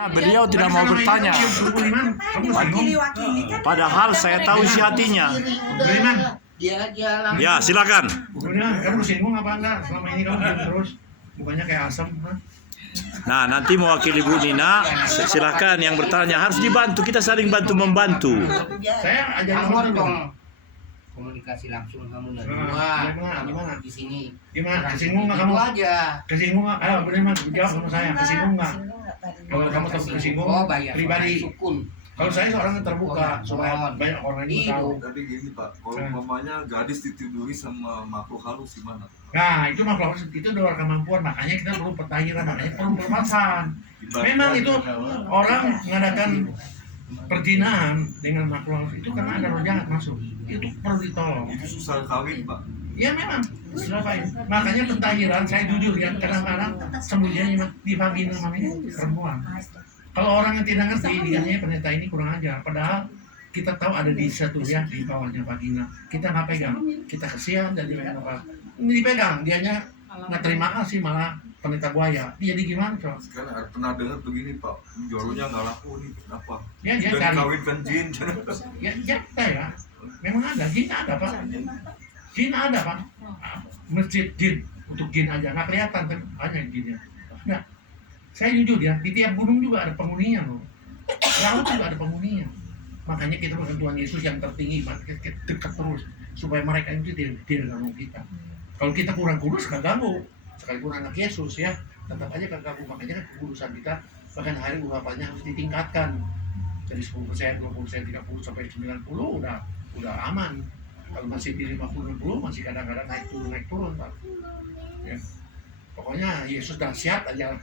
Nah, beliau tidak mau bertanya. Padahal saya tahu isi hatinya. Ya, silakan. Kamu singgung apa enggak? Selama ini kamu diam terus, bukannya kayak asam. Nah, nanti mewakili Bu Nina, silakan yang bertanya. Harus dibantu, kita saling bantu-membantu. Saya ajarin kamu kamu dong komunikasi langsung kamu dari gimana? di sini. Gimana? Kesinggung nggak kamu? Itu aja. Kesinggung nggak? Ayo, bener jawab sama saya. Kesinggung nggak? Kalau kamu tersinggung, Bayar pribadi. sukun. Kalau saya seorang yang terbuka supaya banyak orang ini tahu. Tapi gini Pak, kalau umpamanya gadis ditiduri sama makhluk halus gimana? Nah, itu makhluk halus itu luar kemampuan, makanya kita perlu pertahiran, makanya perlu permasalahan. Memang itu orang mengadakan perjinahan dengan makhluk halus itu karena ada roh jahat masuk. Itu perlu ditolong. Itu susah kawin Pak. Ya memang, silakan. Makanya pentahiran, saya jujur ya, kadang-kadang sembunyinya di vagina namanya perempuan. Kalau orang yang tidak ngerti, dia pendeta ini kurang ajar. Padahal kita tahu ada di satu ya, di bawahnya vagina. Kita nggak pegang, kita kesian dan dipegang apa? Ini dipegang, dianya nggak terima kasih malah pendeta buaya. Jadi gimana coba? Sekarang pernah dengar begini Pak, jualnya nggak laku nih, kenapa? Ya dia Sudah cari. dikawinkan jin. Ya kita ya, memang ada jin ada pak. Jin ada pak. Masjid jin untuk jin aja nggak kelihatan kan banyak jinnya. Nah, saya jujur ya, di tiap gunung juga ada penghuninya loh. Laut juga ada penghuninya. Makanya kita dengan Tuhan Yesus yang tertinggi, kita dekat terus supaya mereka itu tidak ganggu kita. Kalau kita kurang kudus nggak ganggu. Sekalipun anak Yesus ya, tetap aja nggak ganggu. Makanya kan kekudusan kita bahkan hari urapannya harus ditingkatkan dari 10%, 20%, 30 sampai 90 udah aman. Kalau masih di 50, 60 masih kadang-kadang naik turun Pak. Ya. Pokoknya Yesus dahsyat aja.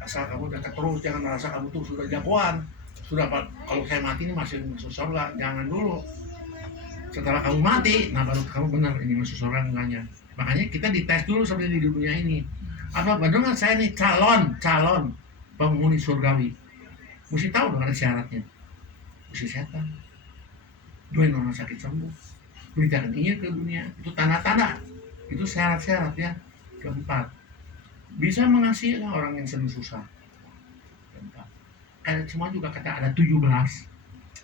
Asal kamu dekat terus, jangan merasa kamu tuh sudah jagoan. Sudah Pak, kalau saya mati ini masih masuk surga, jangan dulu. Setelah kamu mati, nah baru kamu benar ini masuk surga enggaknya. Makanya kita dites dulu sebenarnya di dunia ini. Apa benar saya nih calon penghuni surgawi. Mesti tahu dong ada syaratnya. Mesti setan. Doain orang sakit sembuh. Beritakan Injil ke dunia. Itu tanda-tanda. Itu syarat-syarat ya. Keempat. Bisa mengasihi orang yang sedang susah. Ada semua juga kata ada 17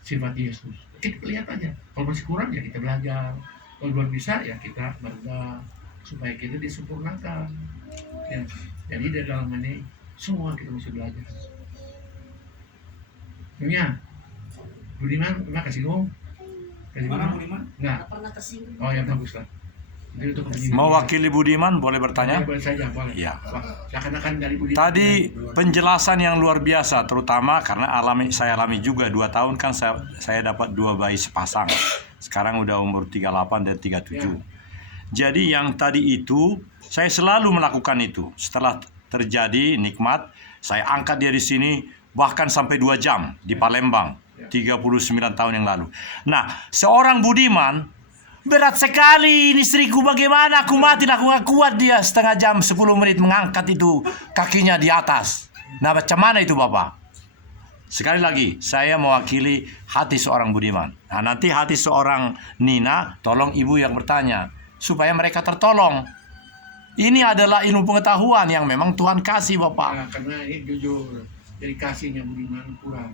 sifat Yesus. Kita lihat aja. Kalau masih kurang ya kita belajar. Kalau belum bisa ya kita berdoa supaya kita disempurnakan. Ya. Jadi di dalam ini semua kita mesti belajar. Punya Budiman pernah kesinggung? Mana Budiman? Enggak. Pernah kesinggung. Oh ya bagus lah. Mewakili Budiman boleh bertanya? Boleh saja, boleh. Ya. Seakan-akan dari Budiman. Tadi penjelasan yang luar biasa, terutama karena saya alami juga 2 tahun kan saya dapat 2 bayi sepasang. Sekarang udah umur 38 dan 37. Ya. Jadi yang tadi itu saya selalu melakukan itu. Setelah terjadi nikmat, saya angkat dia di sini bahkan sampai 2 jam di Palembang 39 tahun yang lalu. Nah, seorang Budiman berat sekali ini istriku, bagaimana aku mati, aku gak kuat dia setengah jam 10 menit mengangkat itu kakinya di atas. Nah macam mana itu Bapak? Sekali lagi saya mewakili hati seorang Budiman. Nah nanti hati seorang Nina, tolong ibu yang bertanya supaya mereka tertolong. Ini adalah ilmu pengetahuan yang memang Tuhan kasih Bapak. Nah, karena ini jujur, jadi kasihnya Budiman kurang.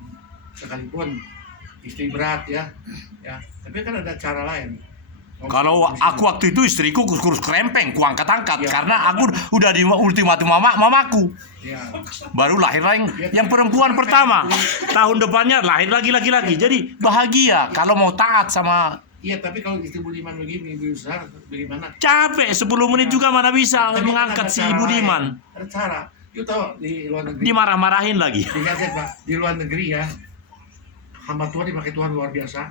Sekalipun istri berat ya. Tapi kan ada cara lain. Kalau aku waktu itu istriku kurus krempeng, kuangkat-angkat karena aku udah di ultimatum mamaku. Ya. Baru lahir lagi yang perempuan pertama. Tahun depannya lahir lagi laki-laki. Jadi bahagia kalau mau taat sama. Iya, tapi kalau istri Budiman begini besar bagaimana? Capek 10 menit juga mana bisa Tapi mengangkat ada si cara Budiman. lain. Ada cara. You tahu di luar negeri. Dimarah-marahin lagi. Lihat ya Pak, di luar negeri ya. Hamba Tuhan dipakai Tuhan luar biasa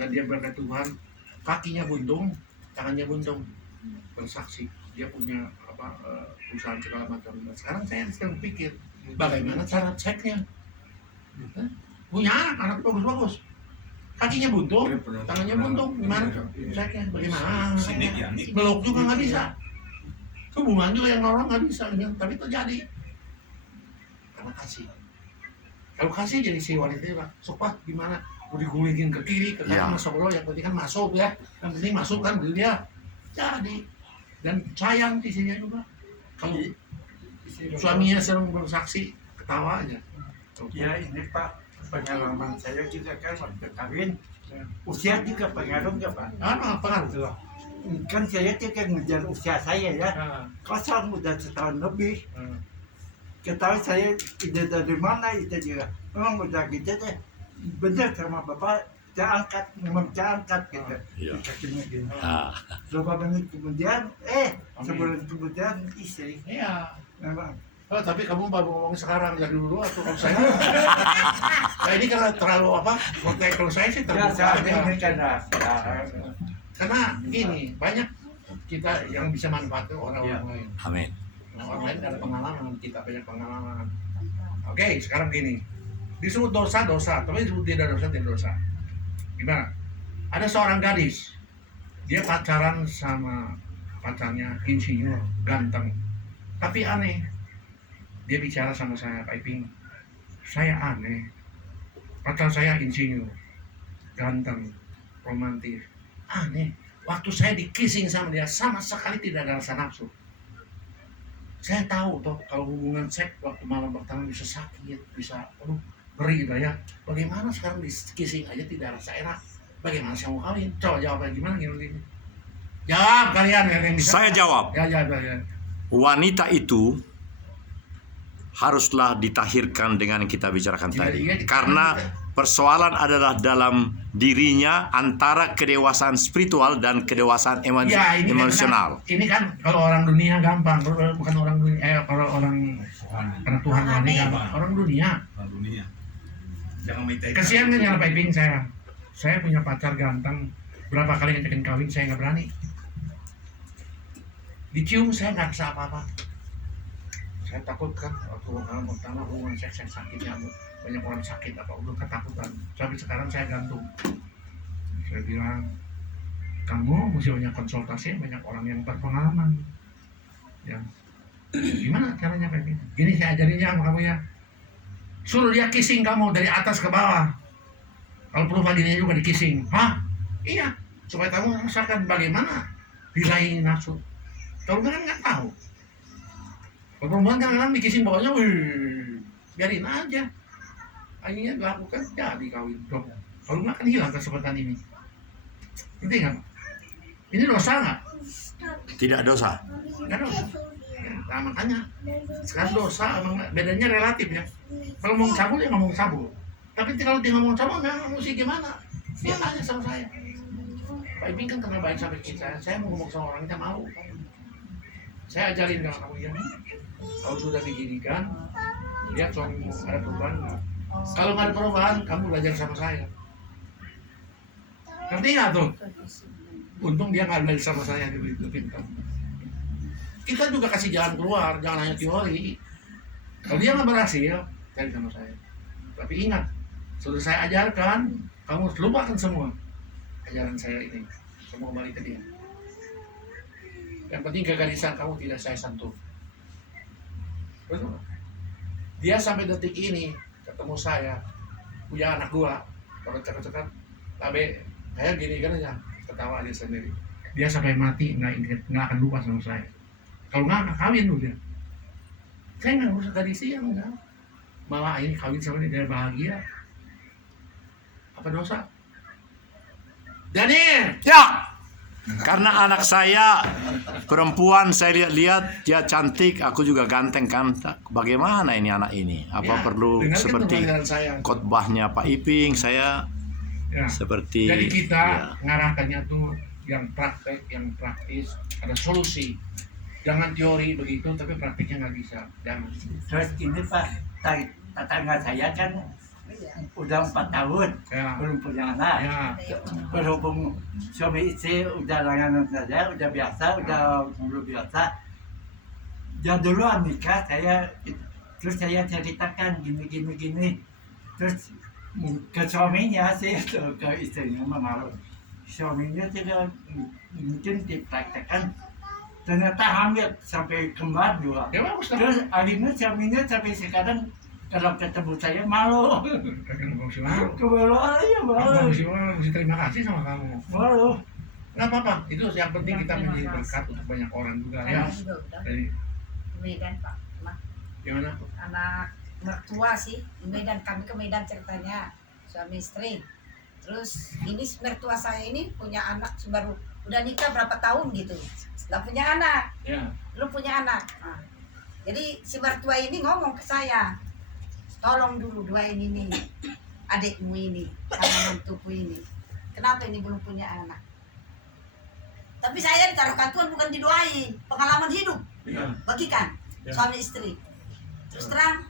dan dia berkat Tuhan. Kakinya buntung, tangannya buntung, bersaksi dia punya perusahaan segala macam. Sekarang saya sedang pikir bagaimana cara ceknya. Punya anak bagus-bagus, kakinya buntung, tangannya buntung, gimana ceknya? Bagaimana? Belok juga nggak bisa, hubungan juga yang orang nggak bisa, tapi terjadi karena kasih. Kalau kasih jadi si wanita Pak, sok Pak gimana? Mau digulingin ke kiri, ke kanan, masuk dulu, yang penting kan masuk ya. Yang penting masuk kan dia. Jadi, dan sayang istrinya juga. Kalau suaminya sering bersaksi, ketawa aja. Ya ini Pak, pengalaman saya juga kan waktu kawin, usia juga pengaruh nggak Pak? Pengaruh tuh. Kan saya juga ngejar usia saya ya, kosong udah setahun lebih. Ketahui saya ide dari mana itu juga, memang udah gitu deh. Bener sama Bapak, saya angkat, memang saya angkat gitu. Iya. Kakinya gini. Ah, Berapa menit kemudian, sebulan kemudian istri, Iya. memang. Oh, tapi kamu baru ngomong sekarang, dari dulu atau kalau saya? Nah ini karena terlalu apa? Kalau saya sih Ya, terbuka saya aja. ini karena Karena gini, banyak kita yang bisa manfaatkan orang-orang lain. amin. Nah, orang lain ada pengalaman, kita banyak pengalaman. Oke, sekarang gini. Disebut dosa, tapi disebut tidak dosa. Gimana? Ada seorang gadis. Dia pacaran sama pacarnya insinyur, ganteng. Tapi aneh. Dia bicara sama saya, Pak Iping. Saya aneh. Pacar saya insinyur, ganteng, romantis. Aneh. Waktu saya di-kissing sama dia, sama sekali tidak ada rasa nafsu. Saya tahu toh kalau hubungan seks waktu malam pertama bisa sakit, bisa ngeri gitu ya. Bagaimana sekarang di kissing aja tidak rasa enak? Bagaimana saya mau kawin? Coba jawabnya gimana gini? Jawab kalian yang bisa. Saya jawab, Ya. wanita itu haruslah ditahirkan dengan yang kita bicarakan tadi. Iya, Karena persoalan adalah dalam dirinya antara kedewasaan spiritual dan kedewasaan Ya, emosional. Ini kan kalau orang dunia gampang, bukan orang dunia. Kalau orang karena Tuhan ini gampang. Orang dunia. dunia. Jangan main Kasihan kan yang Pak Iping saya. Saya punya pacar ganteng. Berapa kali ngajakin kawin saya nggak berani. Dicium saya nggak bisa apa-apa. Saya takut kan waktu malam pertama hubungan seks yang sakitnya banyak orang sakit apa udah ketakutan. Sampai sekarang saya gantung. Saya bilang kamu mesti banyak konsultasi banyak orang yang berpengalaman. Ya. Gimana caranya Pak Iping? Gini saya ajarinnya sama kamu ya. Suruh dia kissing kamu dari atas ke bawah. Kalau perlu vaginanya juga di kissing. Hah? Iya. Supaya kamu merasakan bagaimana diraih nafsu. Kalau kan nggak tahu. Kalau perempuan kan di kissing bawahnya, wih, biarin aja. Akhirnya dilakukan jadi kawin dong. Kalau nggak kan hilang kesempatan ini. Ngerti nggak? Ini dosa nggak? Tidak dosa. Nggak dosa. Nah makanya sekarang dosa emang bedanya relatif ya. Kalau ngomong cabul ya ngomong cabul. Tapi kalau dia ngomong cabul nggak mesti gimana? Dia tanya sama saya. Pak Iping kan kenal baik sampai kita. Saya mau ngomong sama orangnya mau. Saya ajarin kalau kamu ya. Kalau sudah diginikan, lihat suami ada perubahan nggak? Kalau nggak ada perubahan, kamu belajar sama saya. Ngerti nggak tuh? Untung dia nggak belajar sama saya itu pintar. Kita juga kasih jalan keluar, jangan hanya teori. Kalau dia nggak berhasil, cari sama saya. Tapi ingat, sudah saya ajarkan, kamu harus lupakan semua ajaran saya ini. Semua balik ke dia. Yang penting kegadisan kamu tidak saya sentuh. Betul? Dia sampai detik ini ketemu saya, punya anak gua, kalau cakap-cakap, tapi saya gini kan aja, ketawa dia sendiri. Dia sampai mati nggak akan lupa sama saya. Kalau nggak kawin dulu dia. Saya nggak usah tadi siang enggak. Malah ini kawin sama dia bahagia. Apa dosa? Daniel! Ya, karena anak saya perempuan, saya lihat-lihat dia cantik, aku juga ganteng kan. Bagaimana ini anak ini? Apa Ya, perlu dengarkan seperti pembelajaran saya. khotbahnya Pak Iping? Saya Ya. seperti Jadi kita ya. ngarahkannya tuh yang praktek, yang praktis, ada solusi. Jangan teori begitu, tapi praktiknya nggak bisa. Jangan. terus ini Pak, tetangga saya kan udah 4 tahun Ya. belum punya anak. Ya. Berhubung suami istri udah langganan saja, udah biasa, udah belum biasa. Ya dulu nikah saya, terus saya ceritakan gini. Terus ke suaminya sih, ke istrinya malu. Suaminya juga mungkin dipraktekkan, ternyata hamil sampai kembar 2. Ya bagus lah. Terus akhirnya suaminya sampai sekarang kalau ketemu saya malu. Kan mesti malu. Kemalu aja malu. Mesti terima kasih sama kamu. Malu. Nggak apa-apa. Itu yang penting kita menjadi berkat untuk banyak orang juga ya. Jadi Ini kan Pak, gimana? anak mertua sih di Medan, kami ke Medan ceritanya suami istri. Terus ini mertua saya ini punya anak baru udah nikah berapa tahun gitu, nggak punya anak, Ya. belum punya anak. Nah, jadi si mertua ini ngomong ke saya, tolong dulu doain ini adikmu ini sama mentuku ini, kenapa ini belum punya anak. Tapi saya ditaruhkan Tuhan bukan didoain, pengalaman hidup Ya. bagikan Ya. suami istri. Terus terang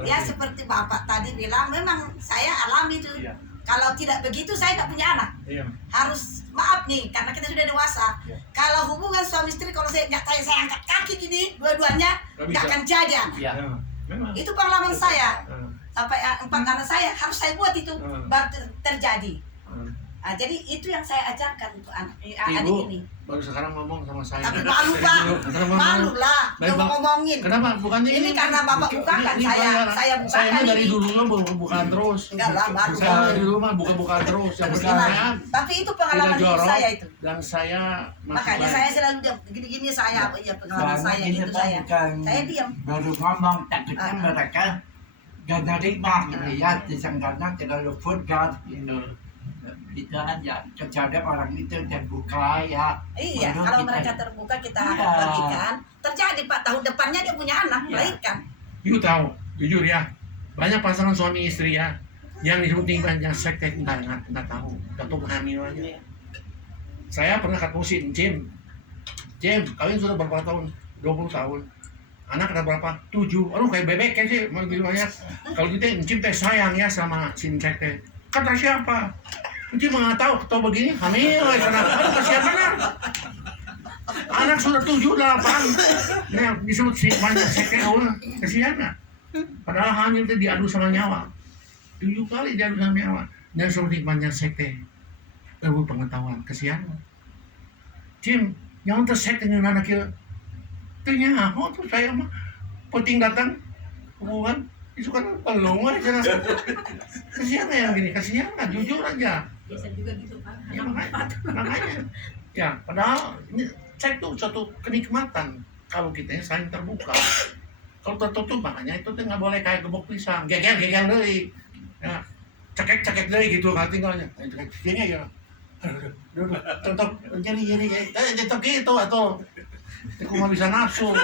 ya seperti bapak tadi bilang, memang saya alami itu. Iya. Kalau tidak begitu saya nggak punya anak. Iya. Harus maaf nih karena kita sudah dewasa. Iya. Kalau hubungan suami istri, kalau saya angkat kaki gini dua-duanya Nggak nggak bisa. akan jadi anak. Iya. Ya. Memang. Itu pengalaman saya. Ah, Sampai 4 anak saya harus saya buat itu baru terjadi. ah. Nah, jadi itu yang saya ajarkan untuk adik Ibu ini. baru sekarang ngomong sama saya. Tapi malu pak, Kenapa malu lah, Baik, udah Bang. ngomongin. Kenapa? Bukannya Ini karena Bapak bukakan, ini saya Saya bukakan dari ini. dulunya bukan terus. Enggak lah, baru. Saya dari dulu mah bukan terus. Yang Terus penting gimana? saya Tapi itu pengalaman tidak hidup jorok saya itu. dan saya Makanya baik. saya selalu diam, gini-gini saya, ya pengalaman Soalnya saya gini, gitu Pak, saya. bukan Saya diam. baru ngomong, takutnya Ah. mereka gak nerima gitu ya, disangkanya terlalu vulgar gitu. Itu aja, kecuali orang itu terbuka ya. Iya, Baru kalau kita- mereka terbuka kita Iya. bagikan, terjadi Pak, tahun depannya dia punya anak, Iya. lahirkan. You tahu, jujur ya, banyak pasangan suami istri ya yang disebut banyak sekte nggak tahu, atau hamil aja. Saya pernah ketemu si Jim, kalian sudah berapa tahun? 20 tahun. Anak ada berapa? 7. Aduh kayak bebek aja, mau gitu banyak. Kalau gitu Encim teh sayang ya sama si sekte. Kata siapa? Encim nggak tahu begini hamil sana. Aduh kasihan benar. Anak sudah 7, 8. Nah, disebut si banyak sekte, kasihan nggak? Padahal hamil itu diadu sama nyawa. 7 kali diadu sama nyawa. Dan seperti banyak sekte. Ilmu pengetahuan, kasihan. Jim, yang tersekte dengan anak kita. Tanya, oh tuh saya mah penting datang hubungan itu kan pelong aja. Kasihan yang gini, kasihan nggak, jujur aja. Biasa juga gitu Pak. Ya makanya. Ya, padahal ini seks itu suatu kenikmatan kalau kita saling terbuka. Kalau tertutup makanya itu tuh nggak boleh kayak gebok pisang, gegel deui. Ya, cekek deui gitu nggak tinggalnya. Cekek sini aja. Duduk, contoh jadi contoh gitu atau aku nggak bisa nafsu.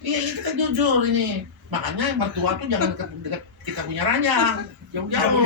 Iya itu kan jujur ini. Makanya mertua tuh jangan dekat kita punya ranjang, jauh-jauh.